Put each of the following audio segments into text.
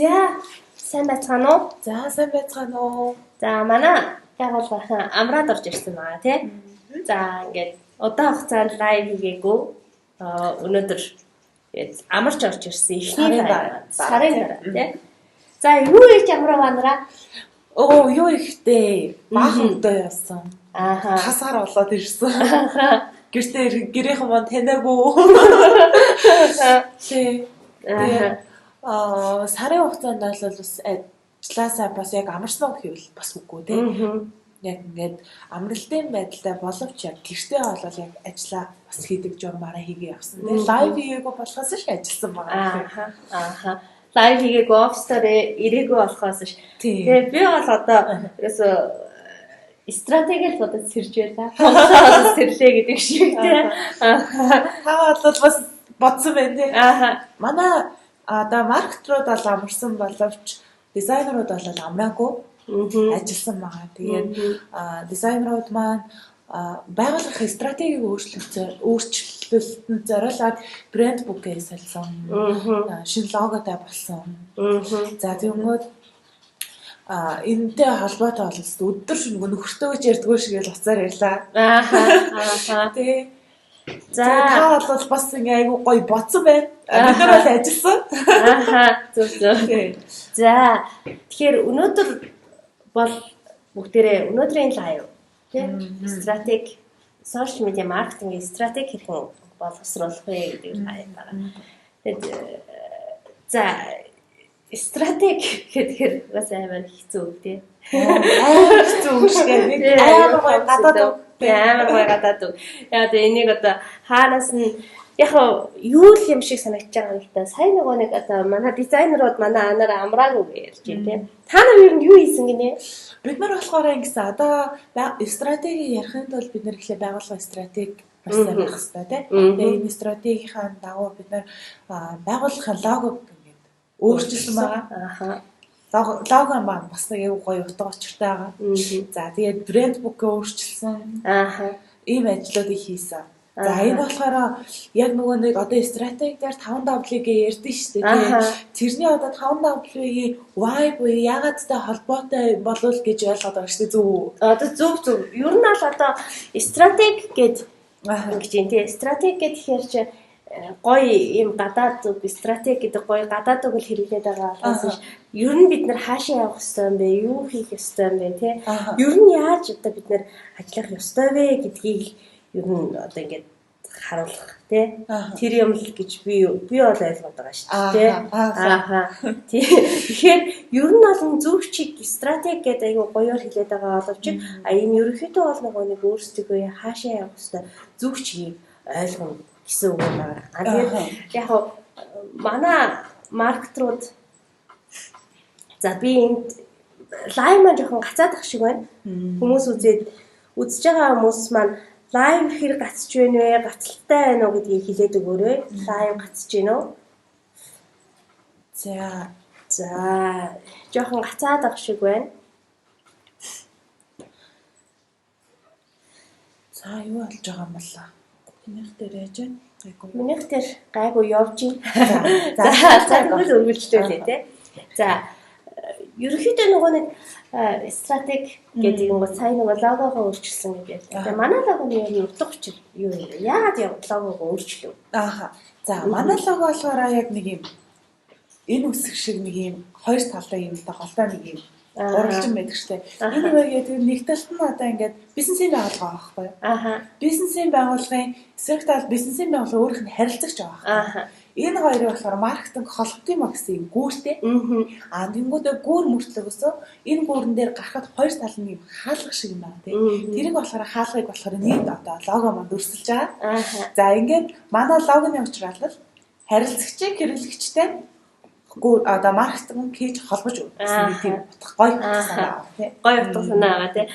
За сайн байцгаана уу? За сайн байцгаана уу. За манай байгууллагын амраад орж ирсэн байгаа тий. За ингээд удаан хугацаанд лайв хийгээгүй. Өнөөдөр амарч орж ирсэн ихний сарын дараа тий. За юу ийж амраа банараа? Юу ихтэй баахан өдөө явсан. Хасаар болоод ирсэн. Гэртээ гэрийнхэн маань танаагүй. Сарын хугацаанд бол бас ажилласаа бас яг амарсан гэвэл бас үгүй тий. Яг ингээд амралтын байдалтай боловч яг гэртээ бол яг ажиллаа бас хийдэг журмаараа хийгээ явсан. Тэгээ лайв хийгээгүй болохоос ш ажилласан байгаа. Лайв хийгээгүй офстаар ирээгүй болохоос ш. Тэгээ би бол одоо ерөөсөө стратеги л бодож сэрж байлаа. Хоолоо сэрлээ гэдэг шиг тий. Та бол бас бодсон байх тий. Манай одоо маркетрууд бол амарсан боловч дизайнерууд бол амраагүй ажилласан байгаа. Тэгээд дизайнерууд маань байгууллагын стратегийг өөрчлөлтөнд зориулаад брэнд бүкээ солисон. Шинэ логотой болсон. За тэгмээд энэтэй холбоотой бол өдөр шөнөгүй нөхөртөө гэж ярьдгүй шиг л уцаар ярьлаа. Тэгээ за та бол бас ингээ айгу гоё бодсон байна. Бид нар бол ажилласан. Зөв. За тэгэхээр өнөөдөр бол бүгдээрээ өнөөдрийн лайв тий стратеги сошиал медиа маркетингийн стратеги хэрхэн боловсруулах вэ гэдэг лайв байгаа. Тэгээд за стратеги гэхээр бас амар хэцүү тий. Амар хэцүү шигээ. Амар гоё гадаад. Яа тэгээ энийг одоо хаанаас нь яг юу л юм шиг санагдаж байгаа юм л та. Сайн нэг одоо манай дизайнерууд манай анаар амраагүй ярьж байна тий. Та нар юу хийсэн гинэ? Бид нар болохоор ингэсэн одоо стратеги ярихын тулд бид нар ихлэ байгууллагын стратеги маш сайн байх хэрэгтэй тий. Тэгээ энэ стратегийнхаа дагуу бид нар байгууллагын логог ингээд өөрчилсөн байгаа. Лого маань бас нэг гоё утга учиртай байгаа. За тэгээд брэнд бүкээ өөрчилсөн. Ийм ажлуудыг хийсэн. За энэ болохоор яг нөгөө нэг одоо стратегиэр 5W-гээ ярьдэн шүү дээ. Тэрний одоо 5W-ийн why буюу яагаад та холбоотой болов гэж ойлгоод байгаа шүү дээ. Зөв. Одоо зөв. Ер нь бол одоо стратеги гэж ингэж юм тий. Стратеги гэхээр чи гоё юм гадаад зүг стратеги гэдэг гоё гадаад үг л хэрэглээд байгаа болохоос ер нь бид нар хаашаа явах ёстой юм бэ? Юу хийх ёстой юм бэ тий? Ер нь яаж одоо бид нар ажиллах ёстой вэ гэдгийг ер нь одоо ингээд харуулах тий. Тэр юм л гэж би бол ойлгоод байгаа шүү дээ тий. Тэгэхээр ер нь бол зөв чиг стратеги гэдэг айгу гоёор хэлээд байгаа боловч энэ ерөнхийдөө бол нэг өөрсдөө хаашаа явах ёстой зөв чигийг ойлгоно гэсэн үг байна. Тэгээд яг манай маркетрууд за би энд лайв маань жоохон гацаадах шиг байна. Хүмүүс үзэж байгаа хүмүүс маань лайв хэр гацж байна вэ? Гацалтай байна уу гэдгийг хэлээд өгөөрэй. Лайв гацж байна уу? За жоохон гацаадах шиг байна. За юу болж байгаа юм бол минийх дээр яаж байна? Минийх дээр гайгүй явж байна. За тэгвэл үргэлжлүүлээ тий. За ерөнхийдөө нөгөө нэг стратеги гэдэг юм бол сайн нөгөө логогоо өөрчилсөн гэдэг. Тэгээ манай логоны юу утга учир юу юм? Яагаад логогоо өөрчлөв? За манай лого болохоор яг нэг юм энэ үсэг шиг нэг юм хоёр талтай юм да голтой нэг юм уралжин байдаг штэ. Энэ үегээ тэр нэг талд нь одоо ингээд бизнесийн байгууллага байхгүй юу? Бизнесийн байгууллагын эсрэг талд бизнесийн байгууллага өөрийнх нь харилцагч байгаа. Энэ хоёрыг болохоор маркетинг холбогд юм а гэсэн гүүртэй. Тэнгүүдээ гүүр мөртлөгөөсөө энэ гүүрэн дээр гарахад хоёр тал нь юм хаалга шиг юм байна тий. Тэрийг болохоор хаалгыг болохоор нийт одоо лого манд өрсөлж байгаа. За ингээд манай логоны учрал харилцагчийн хэрэглэгчтэй гүүр одоо маркетинг хийж холбож өгсөн тийм утга гоё утга санаа тий. Гоё утга санаа байгаа тий.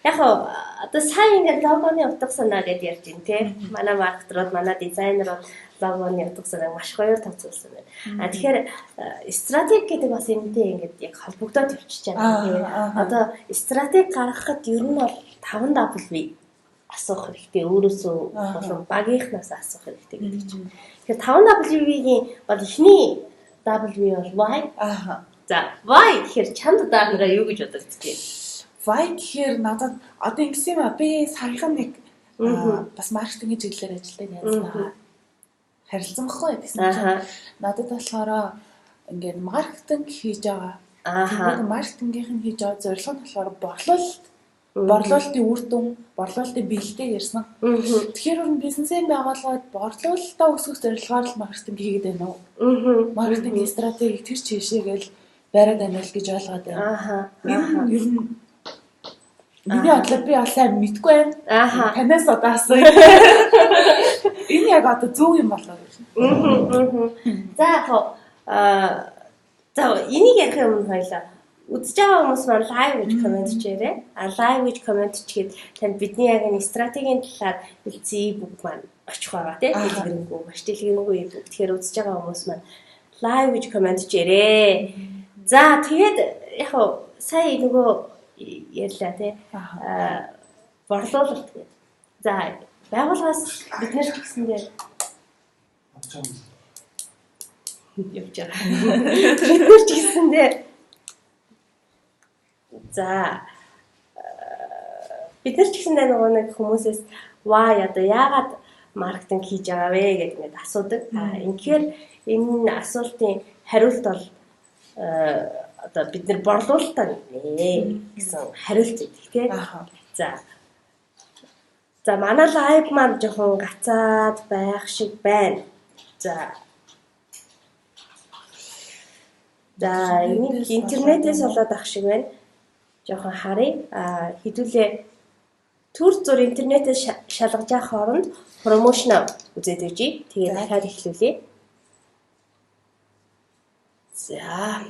Яг одоо сайн ингээд логоны утга санаа гэдээ ярьж байна тий. Манай маркетрууд, манай дизайнерууд логоны утга санааг маш гоёор тооцоолсон байна. Тэгэхээр стратеги гэдэг бас энэтэй ингээд яг холбогдоод явчихж байгаа. Одоо стратеги гаргахад ер нь бол 5W асуух хэрэгтэй. Өөрөөсөө болон багийнхнаас асуух хэрэгтэй гэдэг чинь. Тэгэхээр 5W-ийн бол эхний W бол why. Ааха. За why гэхээр чамд даанараа юу гэж бодогдчих вэ? Why гэхээр надад одоо ингэсэн юм аа би саяхан нэг бас маркетингийн чиглэлээр ажилладаг найзтайгаа харилцсан баггүй гэсэн чинь надад болохоор ингээд маркетинг хийж байгаа. Тэгээд маркетингийнх нь хийж байгаа зорилго нь болохоор борлуулалтын үр дүн, борлуулалтын бэлтээ ярьсан. Тэгэхээр өөр бизнесээ байгуулгаад борлуулалтаа өсгөх зорилгоор л маркетинг хийгээд байна уу? Маркетинг стратеги тэр чишээгээл бариад байна л гэж ойлгоод байна. Ер нь миний бодлоор би бол сайн мэдгүй байна. Танаас одоо асууя. Энэ яг одоо зөв юм болоо гэж. За яг за энийг ярих юм хоёлаа. Үзэж байгаа хүмүүс маань лайв гэж комент хийрээ. Лайв гэж комент хийгээд танд бидний яг энэ стратегийн талаар хэлсэн e-book маань очих байгаа тийм дэлгэрэнгүй маш дэлгэрэнгүй e-book. Тэгэхээр үзэж байгаа хүмүүс маань лайв гэж комент хийрээ. За тэгээд яг сая нөгөө ярьлаа тийм борлуулалт гэдэг. За байгууллагаас бид нэр ч гэсэндээ явж байгаа. Бид нэр ч гэсэндээ за бид нар ч гэсэндээ нөгөө нэг хүмүүсээс why одоо яагаад маркетинг хийж байгаа вэ гэдэг ингээд асуудаг. Инхээр энэ асуултын хариулт бол одоо бид нар борлуулалтаа нэ гэсэн хариулт өгдөг тийм. За манай лайв маань жоохон гацаад байх шиг байна. За энэ интернетээс болоод ах шиг байна. Жоохон харъя. Хэдүүлээ төр зур интернетээс шалгаж явах хооронд промошн үзээд өгье. Тэгээд дахиад эхлүүлье. За